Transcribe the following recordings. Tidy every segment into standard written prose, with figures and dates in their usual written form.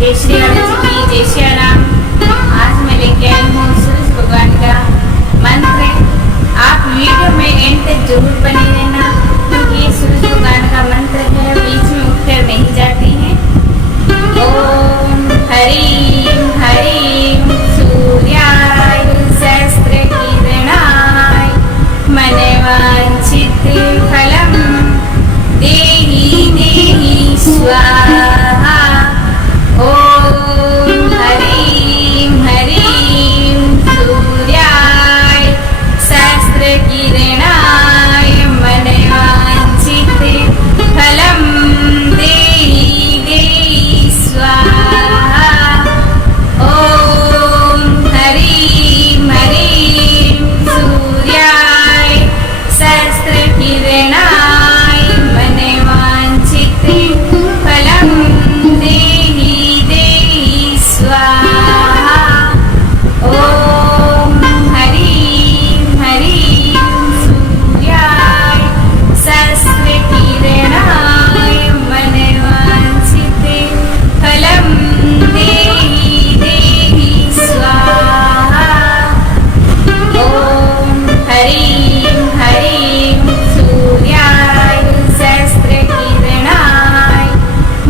जय श्री गणेश जी की जय श्री राम। आज मैं लेके आई हूँ सूरज भगवान का मंत्र। आप वीडियो में एंड तक जरूर बने रहना, क्योंकि ये सूरज भगवान का मंत्र है, बीच में उठकर नहीं जाती है। ओम हरिं हरिं सूर्याय सहस्त्र किरणाय मनवांछित फलं देहि देहि स्वाहा। ओम हरिं हरिं सूर्याय सहस्त्र किरणाय मनवांछित फलं देहि देहि स्वाहा। ओम हरिं हरिं सूर्याय सहस्त्र किरणाय मनवांछित फलं देहि देहि स्वाहा। ओम हरिं हरिं सूर्याय सहस्त्र किरणाय मनवांछित फलं देहि देहि स्वाहा। ओम हरिं हरिं सूर्याय सहस्त्र किरणाय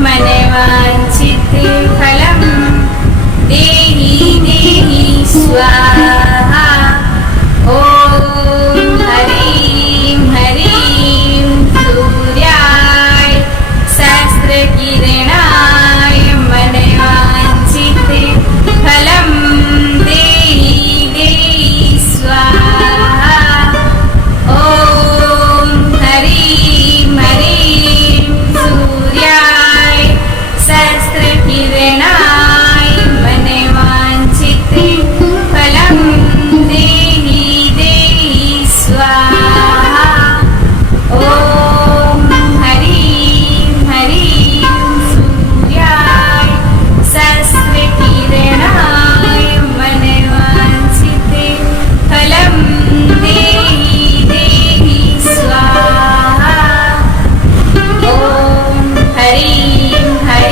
मनवांछित फलं देहि देहि स्वाहा। ओम हरिं हरिं सूर्याय सहस्त्र किरणाय मनवांछित फलं देहि देहि स्वाहा। ओम हरिं हरिं सूर्याय सहस्त्र किरणाय मनवांछित फलं देहि देहि स्वाहा। ओम हरिं हरिं सूर्याय सहस्त्र किरणाय मनवांछित फलं देहि देहि स्वाहा। ओम हरिं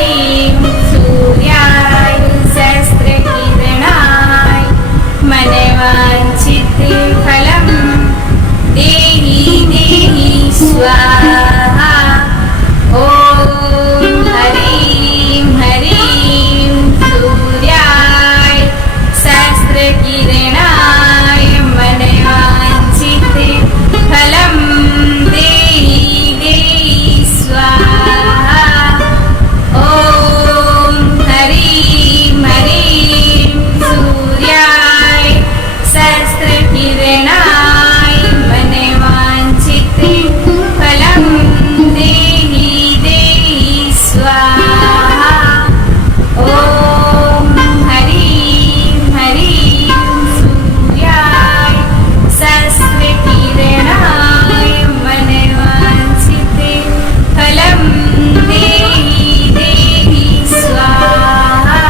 हरिं सूर्याय सहस्त्र किरणाय मनवांछित फलं देहि देहि स्वाहा। ओम हरिं हरिं सूर्याय सहस्त्र किरणाय मनवांछित फलं देहि देहि स्वाहा। ओम हरिं हरिं सूर्याय सहस्त्र किरणाय मनवांछित फलं देहि देहि स्वाहा। ओम हरिं हरिं सूर्याय सहस्त्र किरणाय मनवांछित फलं देहि देहि स्वाहा।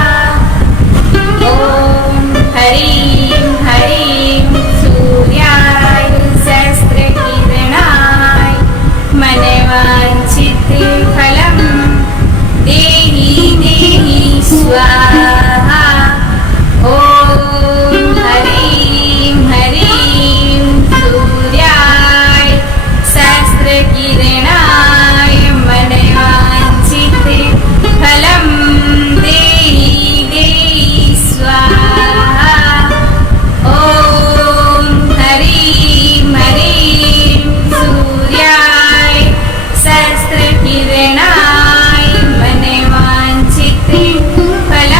ओम हरिं हरिं सूर्याय सहस्त्र किरणाय मनवांछित फलं देहि देहि स्वाहा। ओम हरिं हरिं सूर्याय सहस्त्र किरणाय मनवांछित फलं देहि देहि स्वाहा। ओम हरिं हरिं सूर्याय सहस्त्र किरणाय मनवांछित फलं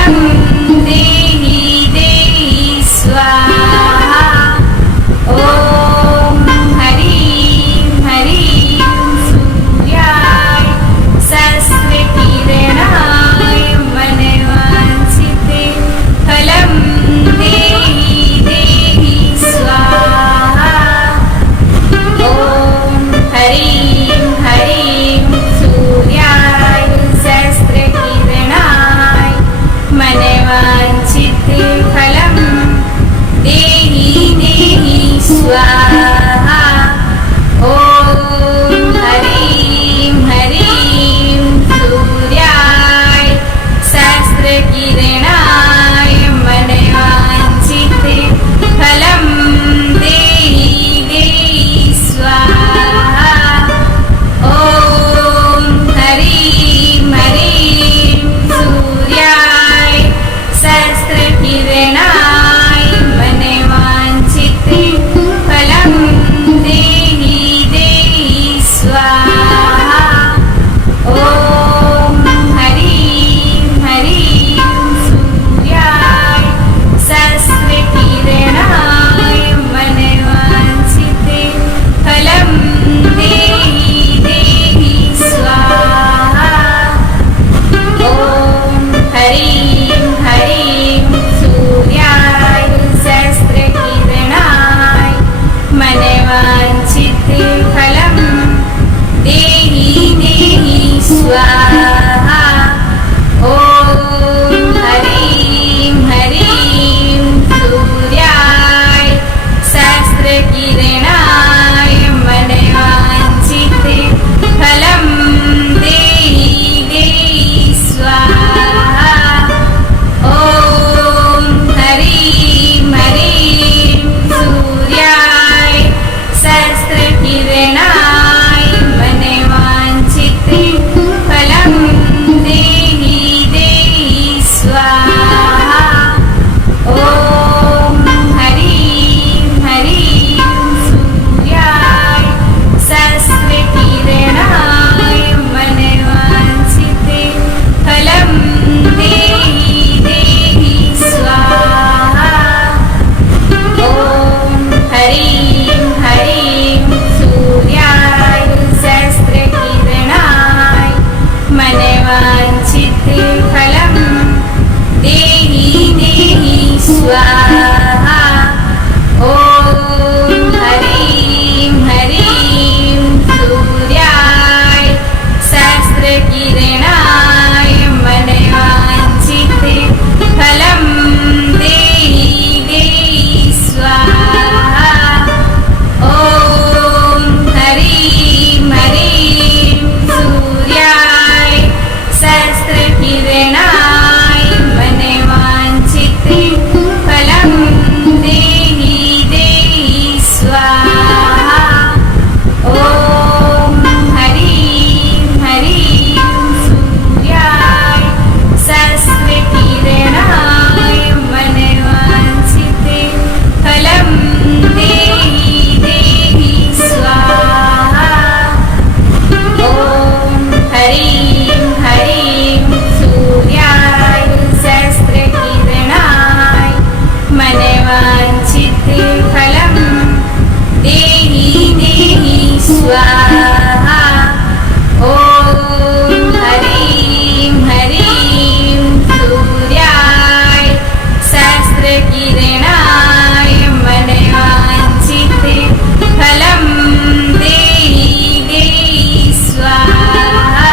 सहस्रकिरणाय मने वाञ्छिते फलं देहि देहि स्वाहा। ॐ हरिं हरिं सूर्याय सहस्रकिरणाय मने वाञ्छिते फलं देहि देहि स्वाहा। ॐ हरिं हरिं सूर्याय सहस्रकिरणाय मने वाञ्छिते फलं देहि देहि स्वाहा। ॐ हरिं हरिं सूर्याय सहस्रकिरणाय मने वाञ्छिते फलं देहि देहि स्वाहा।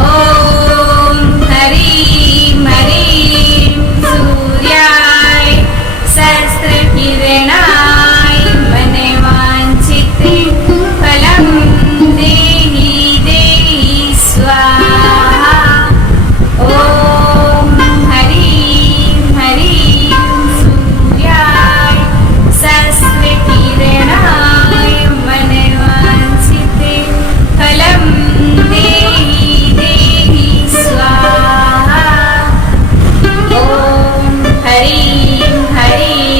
ॐ हरिं हरिं सूर्याय सहस्रकिरणाय मने वाञ्छिते फलं देहि देहि स्वाहा। ॐ हरिं हरिं सूर्याय सहस्रकिरणाय मने वाञ्छिते फलं देहि देहि स्वाहा। ॐ हरिं हरिं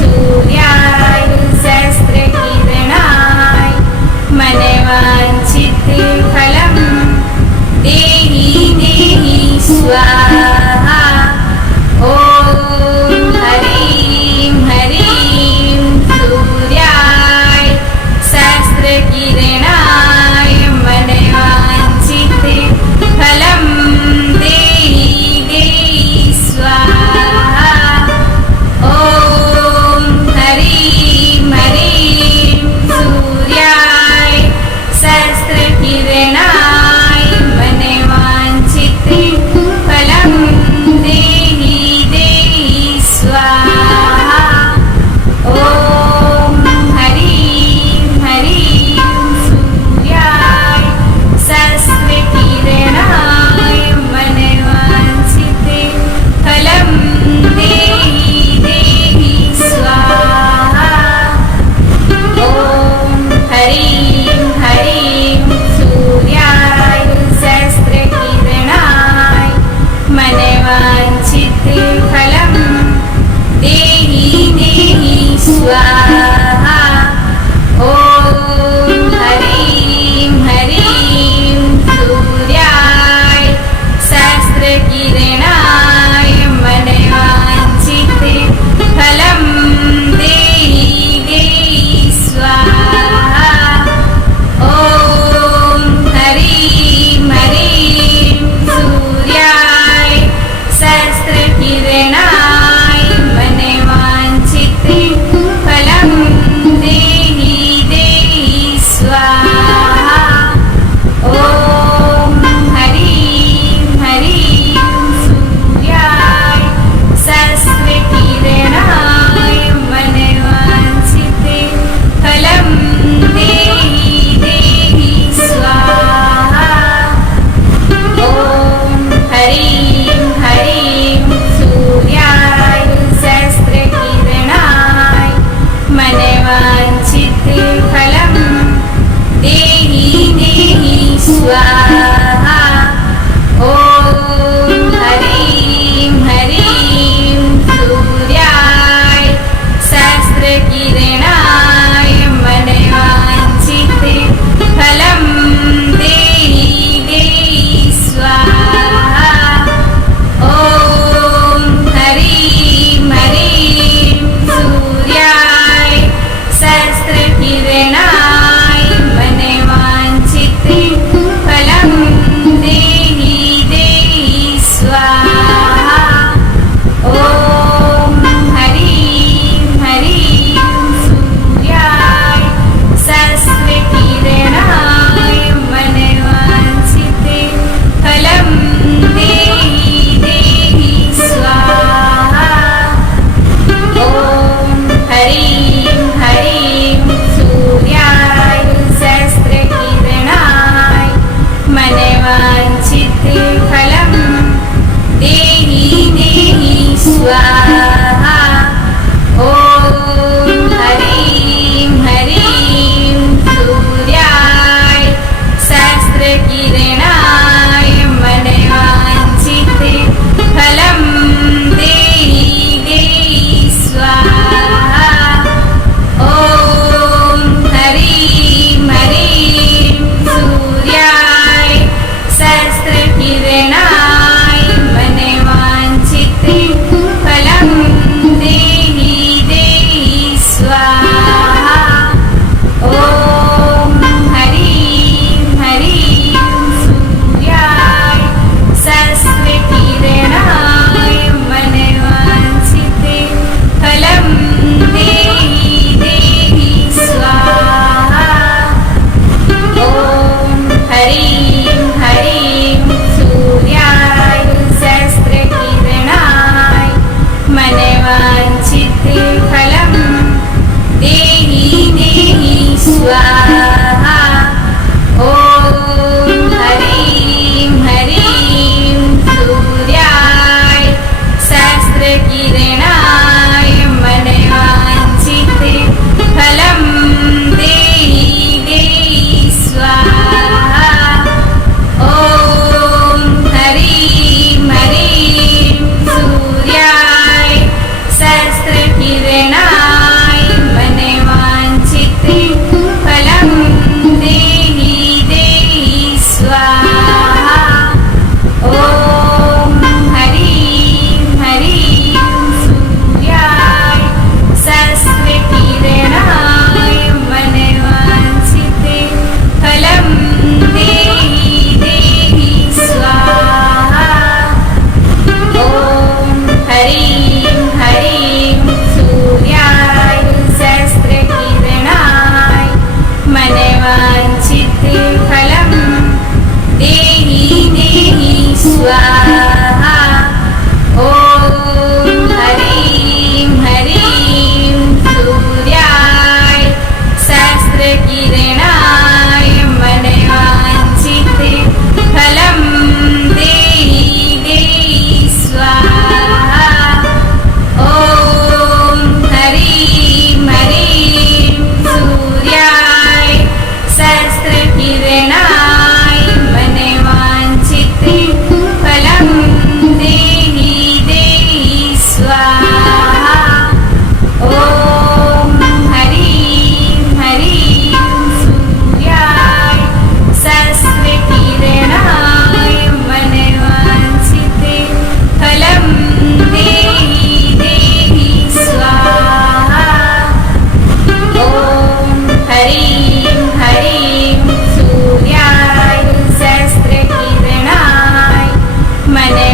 सूर्याय सहस्रकिरणाय मने वाञ्छिते फलं देहि देहि स्वाहा। ॐ हरिं हरिं सूर्याय सहस्रकिरणाय मने वाञ्छिते फलं देहि देहि स्वाहा। ॐ हरिं हरिं सूर्याय सहस्रकिरणाय मने वाञ्छिते फलं देहि देहि स्वाहा। ॐ हरिं हरिं सूर्याय सहस्रकिरणाय मने वाञ्छिते फलं देहि देहि स्वाहा। ॐ हरिं हरिं सूर्याय सहस्रकिरणाय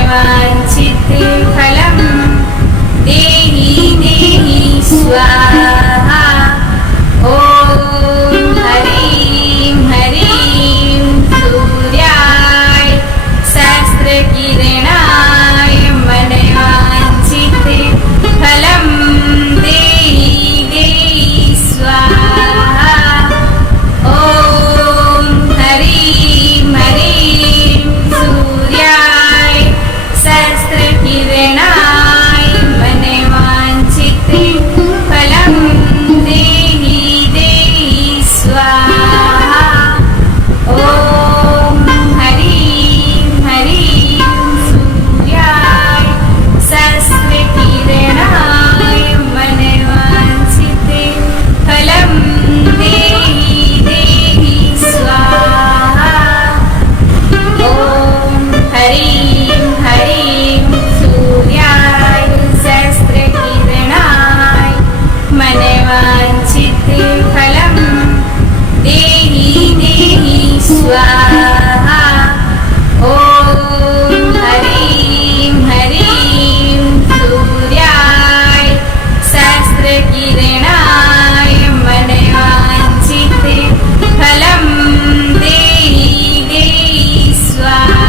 मनवाञ्छित फलं देहि देहि स्वाहा। ॐ हरिं हरिं सूर्याय सहस्रकिरणाय मनवाञ्छित फलं देहि देहि स्वाहा। ॐ हरिं हरिं सूर्याय सहस्रकिरणाय मनवाञ्छित फलं देहि देहि स्वाहा। ॐ हरिं हरिं सूर्याय सहस्रकिरणाय मनवाञ्छित फलं देहि देहि स्वाहा। ॐ हरिं हरिं सूर्याय सहस्रकिरणाय मनवाञ्छित फलं देहि देहि स्वाहा। ॐ हरिं हरिं सूर्याय सहस्रकिरणाय मनवाञ्छित फलं देहि देहि स्वाहा।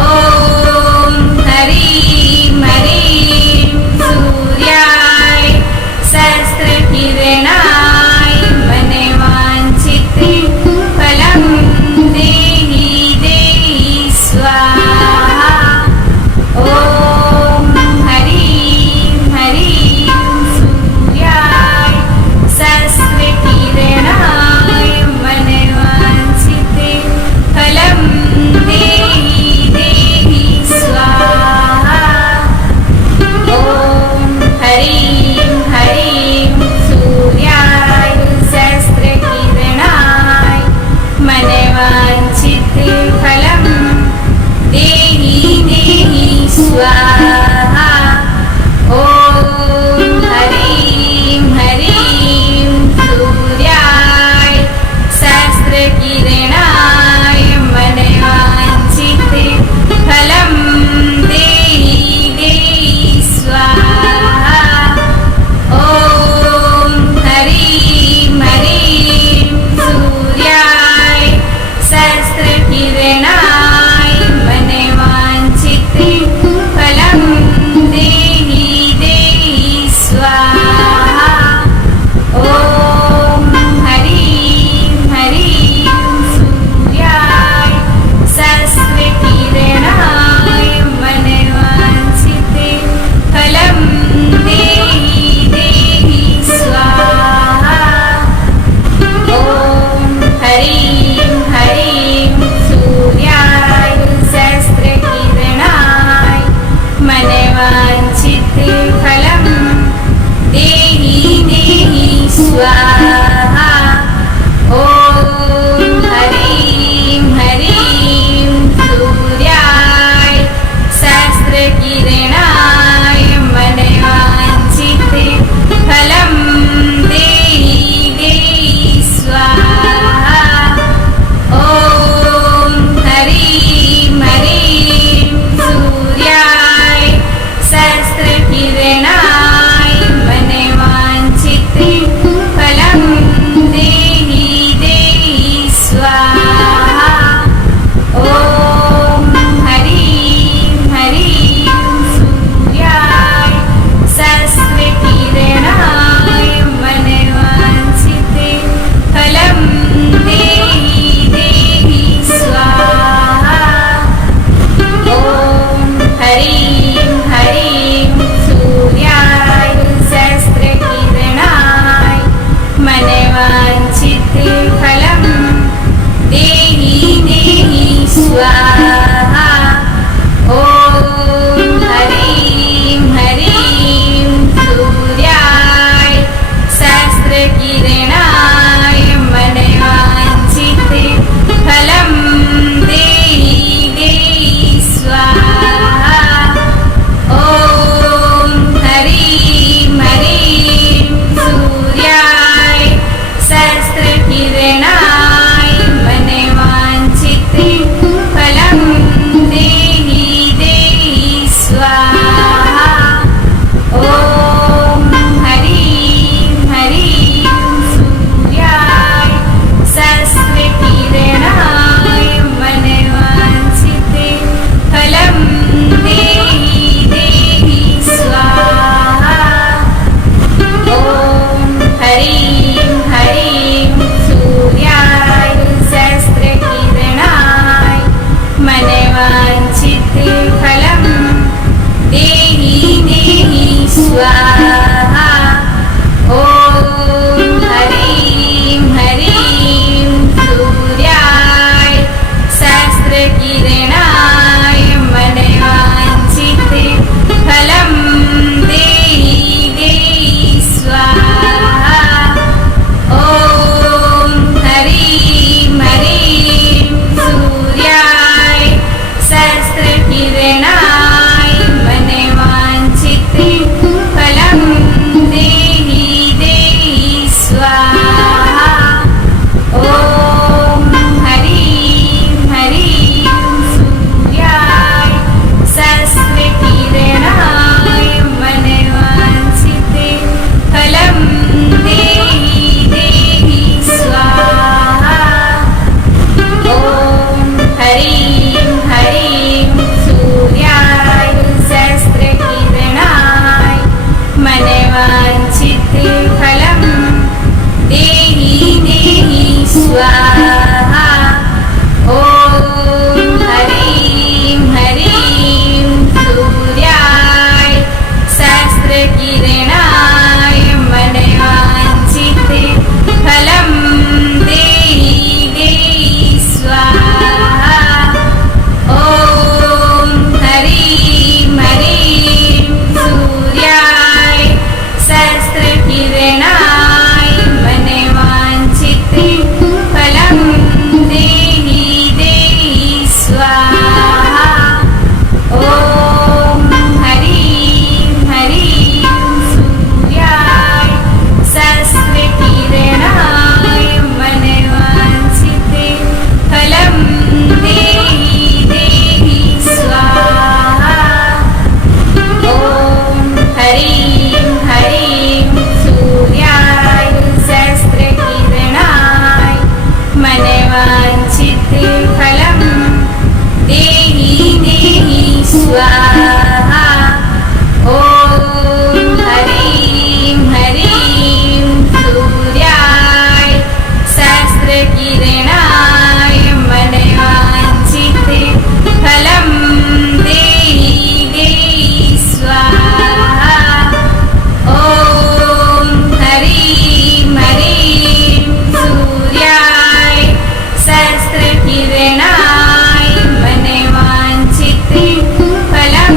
ॐ हरिं हरिं सूर्याय सहस्रकिरणाय मनवाञ्छित फलं देहि देहि स्वाहा। ॐ हरिं हरिं सूर्याय सहस्रकिरणाय मनवाञ्छित फलं देहि देहि स्वाहा। ॐ हरिं हरिं सूर्याय सहस्रकिरणाय मनवाञ्छित फलं देहि देहि स्वाहा। ॐ हरिं हरिं सूर्याय सहस्रकिरणाय मनवाञ्छित फलं देहि देहि स्वाहा। ॐ हरिं हरिं सूर्याय सहस्रकिरणाय मनवाञ्छित फलं वाञ्छित फलं देहि देहि स्वाहा। ॐ हरिं हरिं सूर्याय सहस्रकिरणाय मनवाञ्छित फलं देहि देहि स्वाहा। ॐ हरिं हरिं सूर्याय सहस्रकिरणाय मनवाञ्छित फलं देहि देहि स्वाहा। ॐ हरिं हरिं सूर्याय सहस्रकिरणाय मनवाञ्छित फलं देहि देहि स्वाहा। ॐ हरिं हरिं सूर्याय सहस्रकिरणाय मनवाञ्छित फलं देहि देहि स्वाहा। ॐ हरिं हरिं सूर्याय सहस्रकिरणाय मनवाञ्छित फलं देहि देहि स्वाहा। ॐ हरिं हरिं सूर्याय सहस्रकिरणाय मनवाञ्छित फलं देहि देहि स्वाहा। ॐ हरिं हरिं सूर्याय सहस्रकिरणाय मनवाञ्छित फलं देहि देहि स्वाहा। ॐ हरिं हरिं सूर्याय सहस्रकिरणाय मनवाञ्छित फलं देहि देहि स्वाहा। ॐ हरिं हरिं सूर्याय सहस्रकिरणाय मनवाञ्छित फलं देहि देहि स्वाहा। ॐ हरिं हरिं सूर्याय सहस्रकिरणाय मनवाञ्छित फलं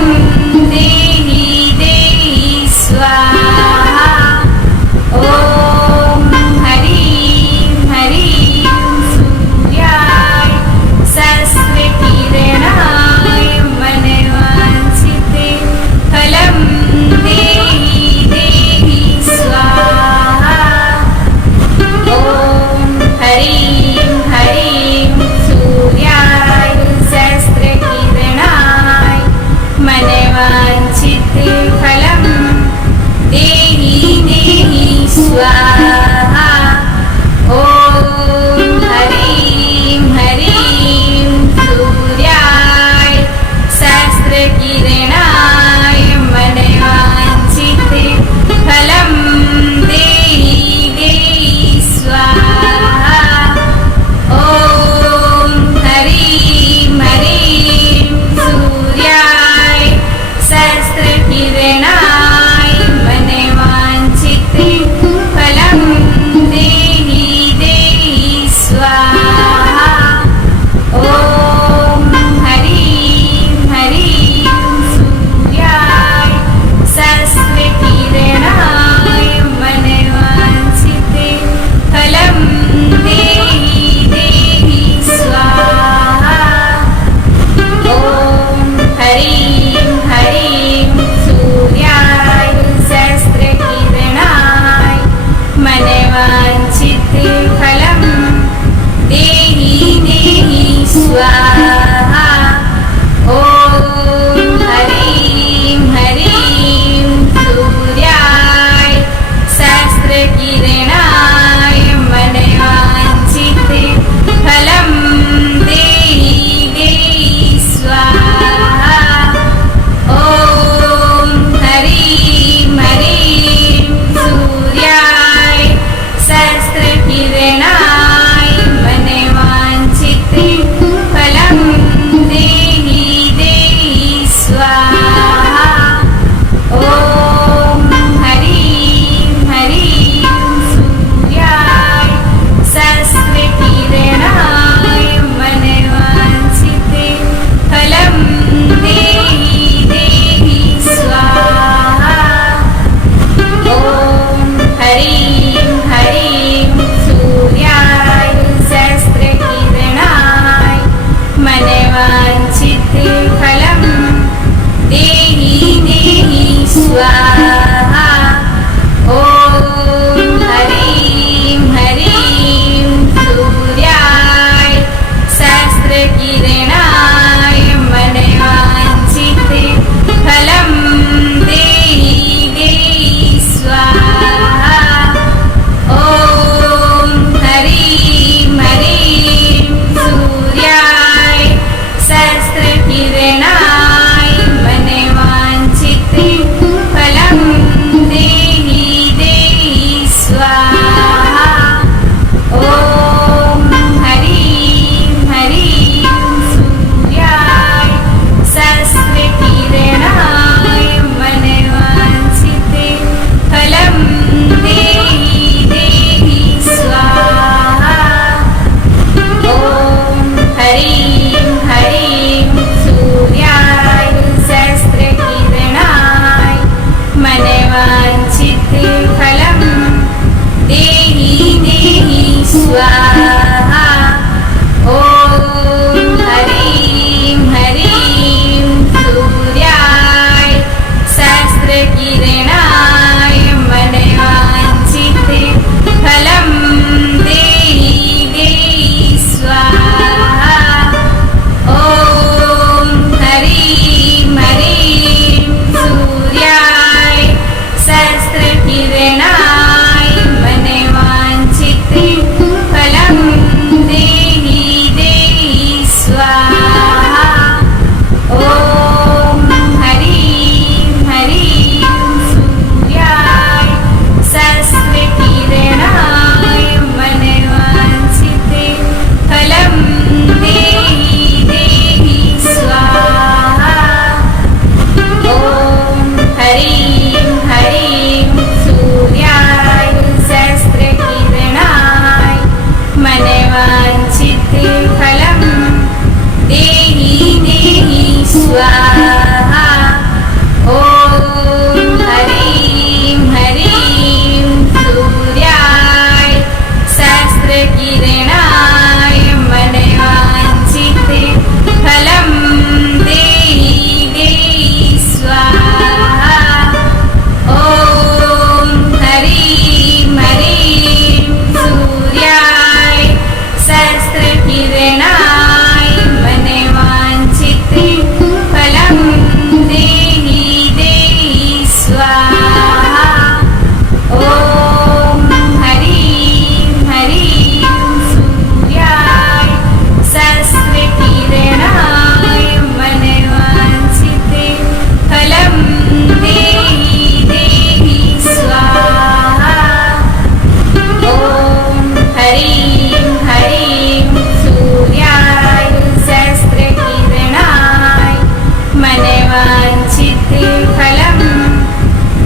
वाञ्छित फलं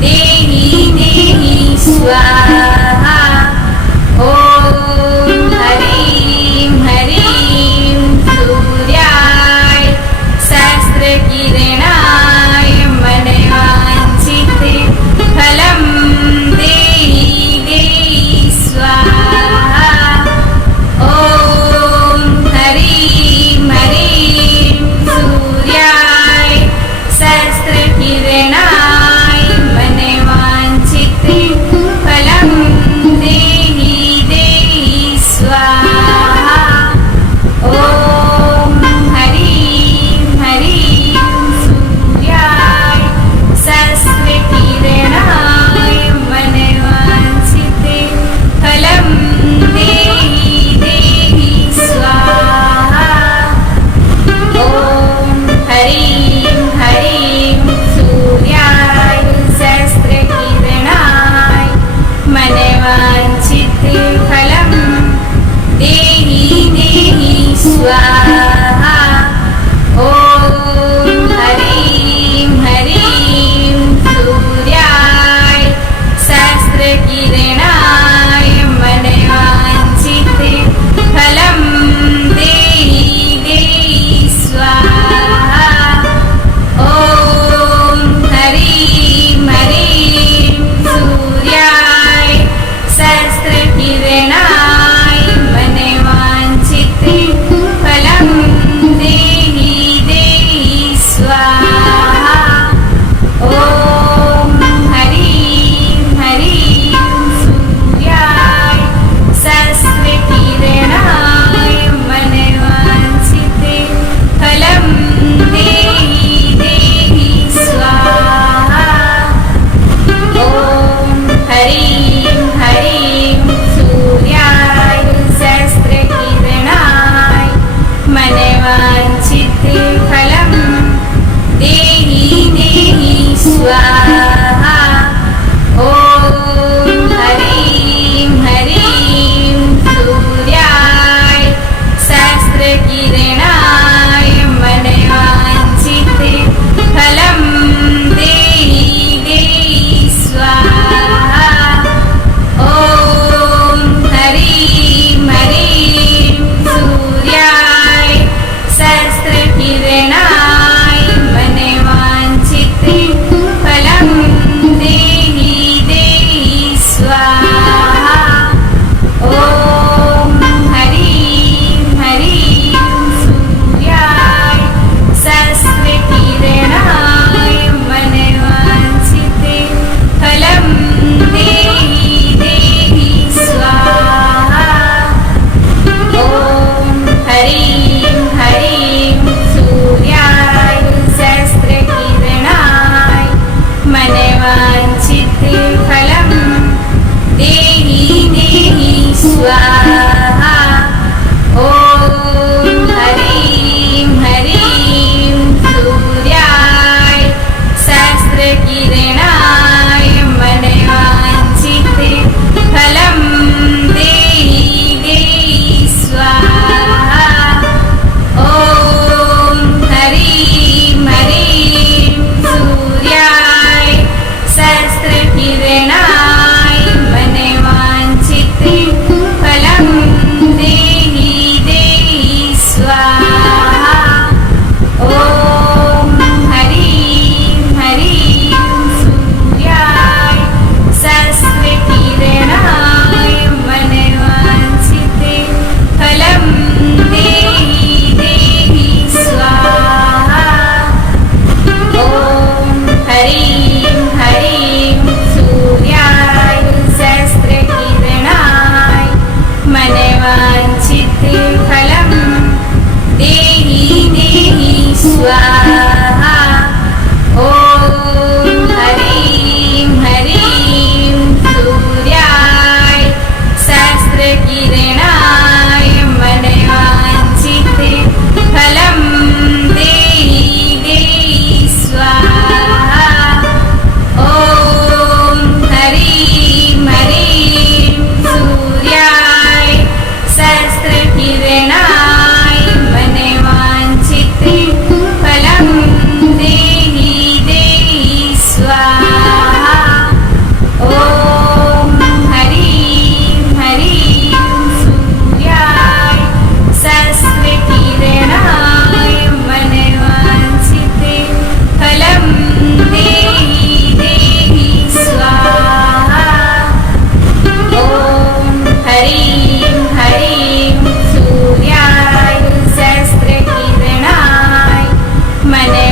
देहि देहि स्वाहा। ॐ हरिं हरिं सूर्याय सहस्रकिरणाय मनवाञ्छित फलं देहि देहि स्वाहा। ॐ हरिं हरिं सूर्याय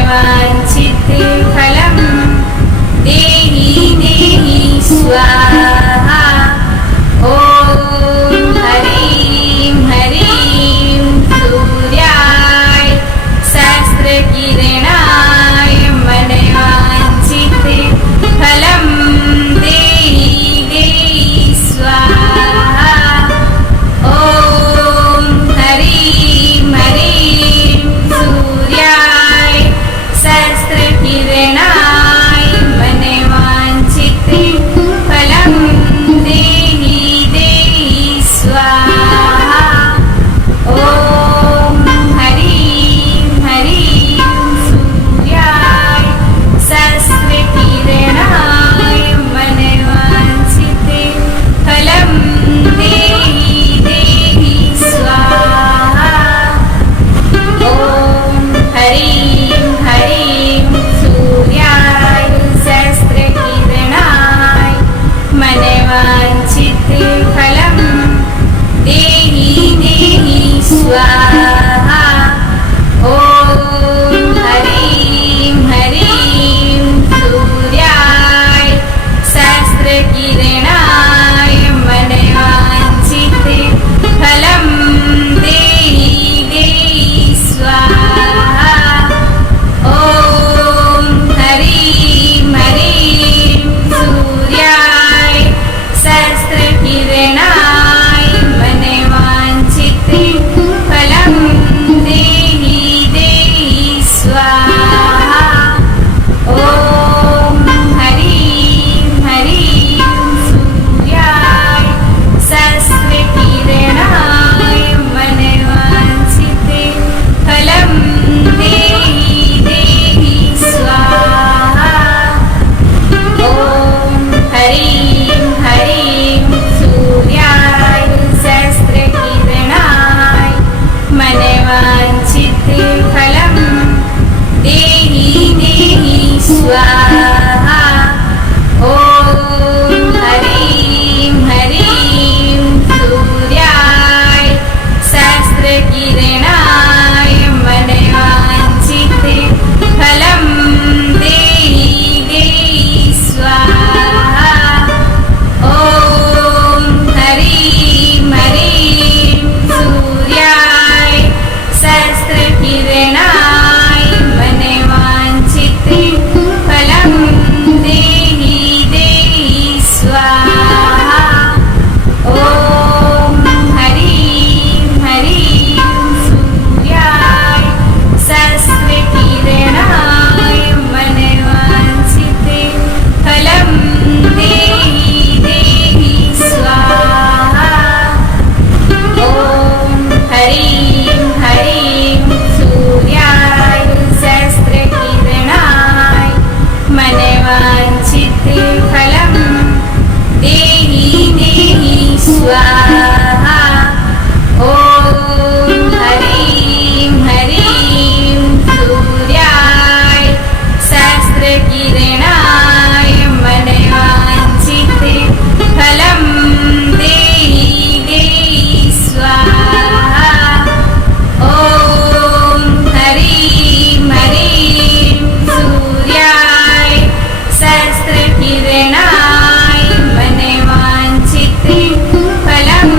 वाञ्छित फलं देहि देहि स्वाहा। ॐ हरिं हरिं सूर्याय सहस्रकिरणाय मनवाञ्छित फलं देहि देहि स्वाहा। ॐ हरिं हरिं सूर्याय सहस्रकिरणाय मनवाञ्छित फलं देहि देहि स्वाहा। ॐ हरिं हरिं सूर्याय सहस्रकिरणाय मनवाञ्छित फलं देहि देहि स्वाहा। ॐ हरिं हरिं सूर्याय सहस्रकिरणाय मनवाञ्छित फलं देहि देहि स्वाहा। ॐ हरिं हरिं सूर्याय सहस्रकिरणाय मनवाञ्छित फलं देहि देहि स्वाहा। ॐ हरिं हरिं सूर्याय सहस्रकिरणाय मनवाञ्छित फलं देहि देहि स्वाहा। ॐ हरिं हरिं सूर्याय सहस्रकिरणाय मनवाञ्छित फलं देहि देहि स्वाहा। ॐ हरिं हरिं सूर्याय सहस्रकिरणाय मनवाञ्छित फलं देहि देहि स्वाहा। ॐ हरिं हरिं सूर्याय सहस्रकिरणाय मनवाञ्छित फलं देहि देहि स्वाहा। ॐ हरिं हरिं सूर्याय सहस्रकिरणाय मनवाञ्छित फलं देहि देहि स्वाहा। ॐ हरिं हरिं सूर्याय सहस्रकिरणाय मनवाञ्छित फलं देहि देहि स्वाहा। ॐ हरिं हरिं सूर्याय सहस्रकिरणाय मनवाञ्छित फलं देहि देहि स्वाहा। ॐ हरिं हरिं सूर्याय सहस्रकिरणाय मनवाञ्छित फलं देहि देहि स्वाहा। ॐ हरिं हरिं सूर्याय सहस्रकिरणाय मनवाञ्छित फलं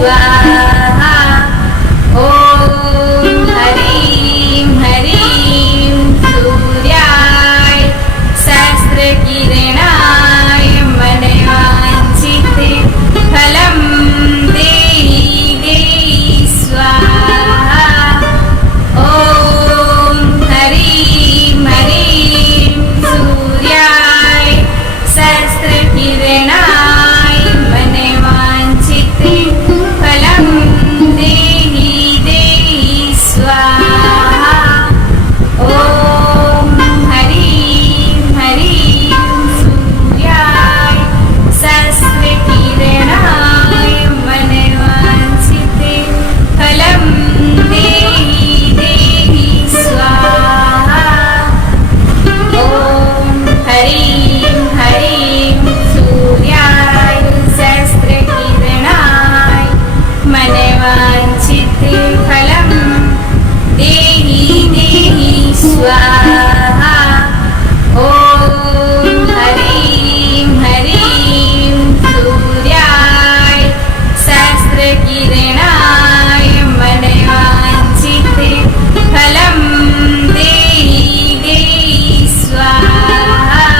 स्वाहा। ॐ ह्रीं ह्रीं सूर्याय सहस्रकिरणाय मनवाञ्छिते फलं देहि देहि स्वाहा। ॐ ह्रीं ह्रीं सूर्याय सहस्रकिरणाय मनवाञ्छिते फलं देहि देहि स्वाहा। ॐ ह्रीं ह्रीं सूर्याय सहस्रकिरणाय मनवाञ्छिते फलं देहि देहि स्वाहा। ॐ ह्रीं ह्रीं सूर्याय सहस्रकिरणाय मनवाञ्छिते फलं देहि देहि स्वाहा। ॐ ह्रीं ह्रीं सूर्याय सहस्रकिरणाय मनवाञ्छिते फलं देहि देहि स्वाहा।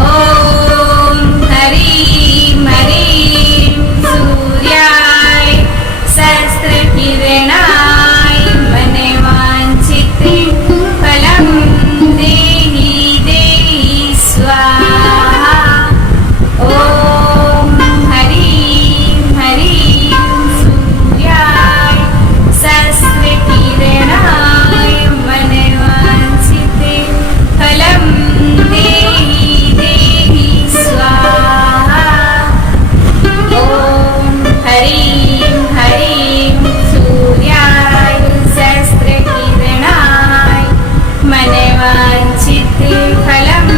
ॐ ह्रीं ह्रीं सूर्याय सहस्रकिरणाय मनवाञ्छिते फलं देहि देहि स्वाहा। ॐ ह्रीं ह्रीं सूर्याय सहस्रकिरणाय मनवाञ्छिते फलं देहि देहि स्वाहा। ॐ ह्रीं ह्रीं सूर्याय सहस्रकिरणाय मनवाञ्छिते फलं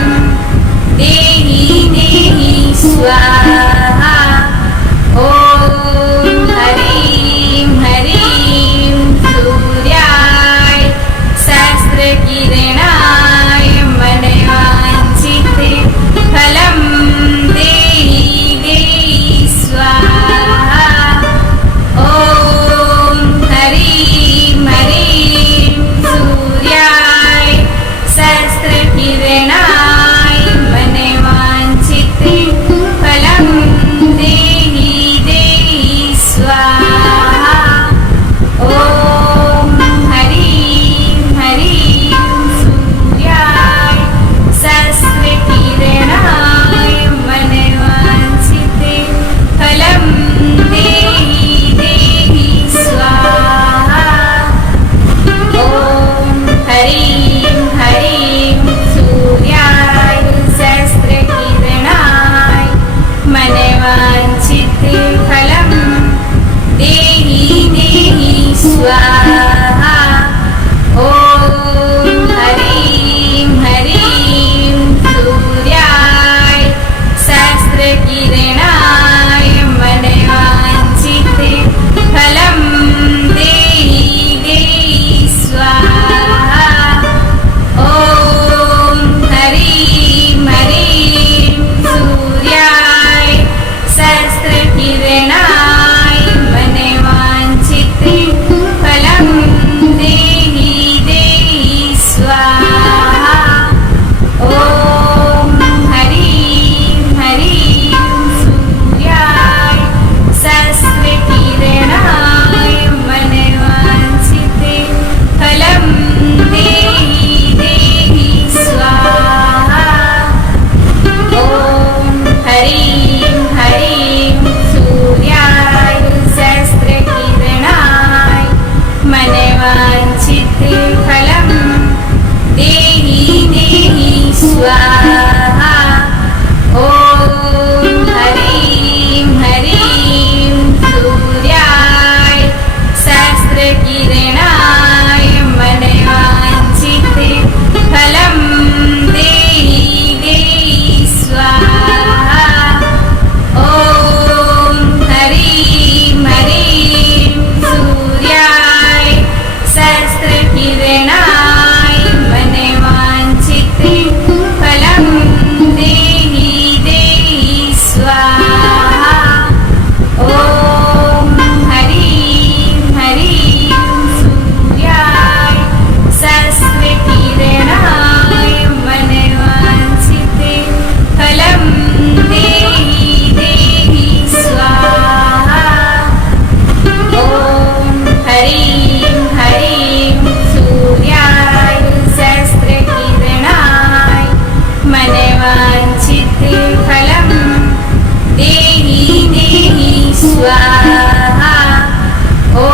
देहि देहि स्वाहा। ॐ ह्रीं ह्रीं सूर्याय सहस्रकिरणाय मनवाञ्छिते फलं देहि देहि स्वाहा। ॐ ह्रीं ह्रीं सूर्याय सहस्रकिरणाय मनवाञ्छिते फलं देहि देहि स्वाहा। ॐ ह्रीं ह्रीं सूर्याय सहस्रकिरणाय मनवाञ्छिते फलं देहि देहि स्वाहा। ॐ ह्रीं ह्रीं सूर्याय सहस्रकिरणाय मनवाञ्छिते फलं देहि देहि स्वाहा। ॐ ह्रीं ह्रीं सूर्याय सहस्रकिरणाय मनवाञ्छिते फलं देहि देहि स्वाहा। ॐ ह्रीं ह्रीं सूर्याय सहस्रकिरणाय मनवाञ्छिते फलं स्वाहा। ॐ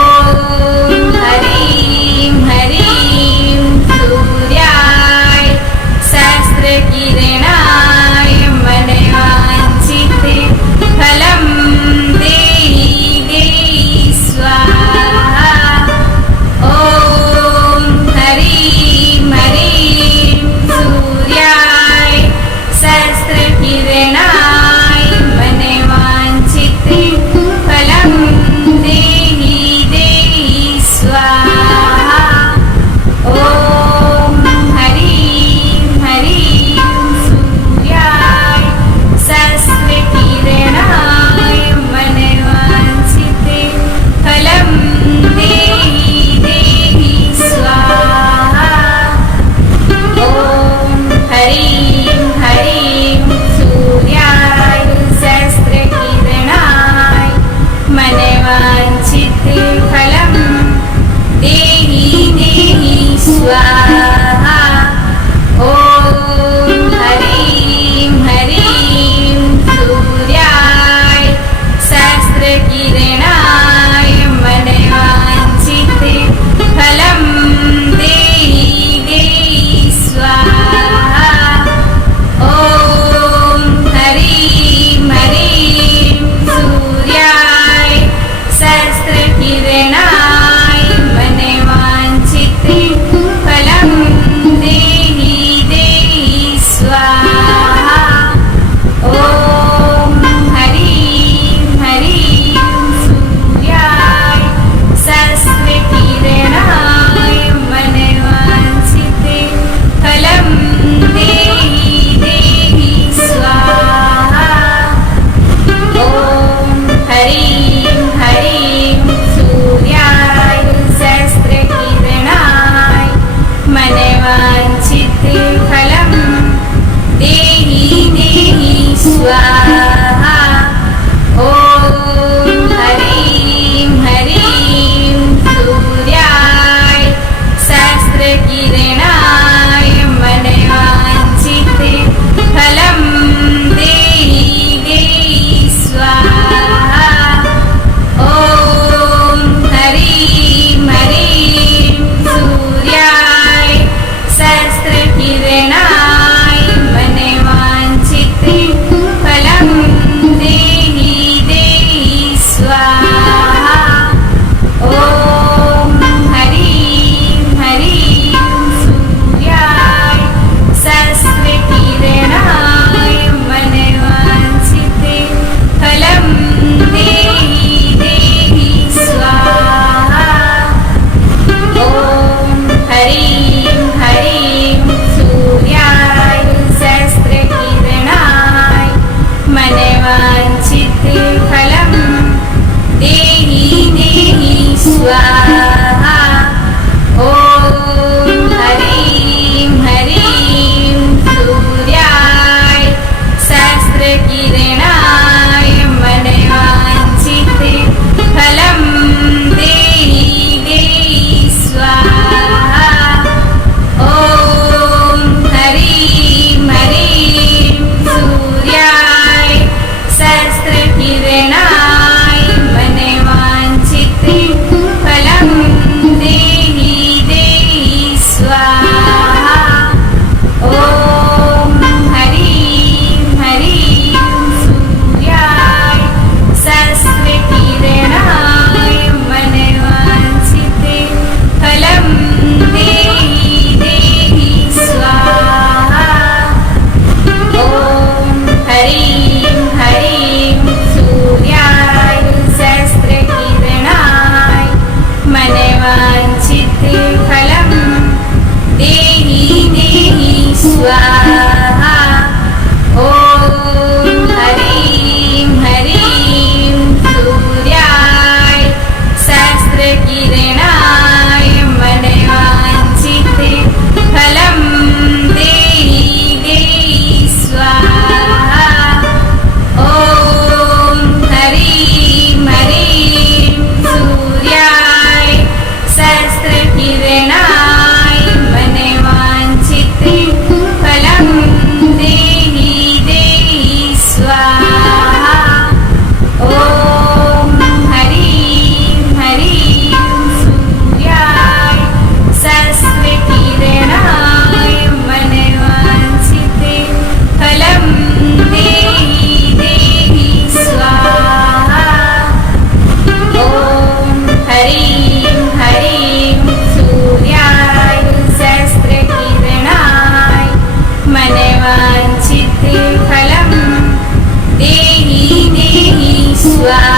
ह्रीं ह्रीं सूर्याय सहस्रकिरणाय मनवाञ्छिते फलं देहि देहि स्वाहा। ॐ ह्रीं ह्रीं सूर्याय सहस्रकिरणाय मनवाञ्छिते फलं देहि देहि स्वाहा। ॐ ह्रीं ह्रीं सूर्याय सहस्रकिरणाय मनवाञ्छिते फलं देहि देहि स्वाहा। ॐ ह्रीं ह्रीं सूर्याय सहस्रकिरणाय मनवाञ्छिते फलं देहि देहि स्वाहा। ॐ ह्रीं ह्रीं सूर्याय सहस्रकिरणाय मनवाञ्छिते फलं देहि देहि स्वाहा। ॐ ह्रीं ह्रीं सूर्याय सहस्रकिरणाय मनवाञ्छिते फलं देहि देहि स्वाहा। ॐ ह्रीं ह्रीं सूर्याय सहस्रकिरणाय मनवाञ्छिते फलं देहि देहि स्वाहा। ॐ ह्रीं ह्रीं सूर्याय सहस्रकिरणाय मनवाञ्छिते फलं देहि देहि स्वाहा। ॐ ह्रीं ह्रीं सूर्याय सहस्रकिरणाय मनवाञ्छिते फलं देहि देहि स्वाहा। ॐ ह्रीं ह्रीं सूर्याय सहस्रकिरणाय मनवाञ्छिते फलं देहि देहि स्वाहा। ॐ ह्रीं ह्रीं सूर्याय सहस्रकिरणाय मनवाञ्छिते फलं देहि देहि स्वाहा। ॐ ह्रीं ह्रीं सूर्याय सहस्रकिरणाय मनवाञ्छिते फलं देहि देहि स्वाहा। ॐ ह्रीं ह्रीं सूर्याय सहस्रकिरणाय मनवाञ्छिते फलं देहि देहि स्वाहा। ॐ ह्रीं ह्रीं सूर्याय सहस्रकिरणाय मनवाञ्छिते फलं स्वाहा।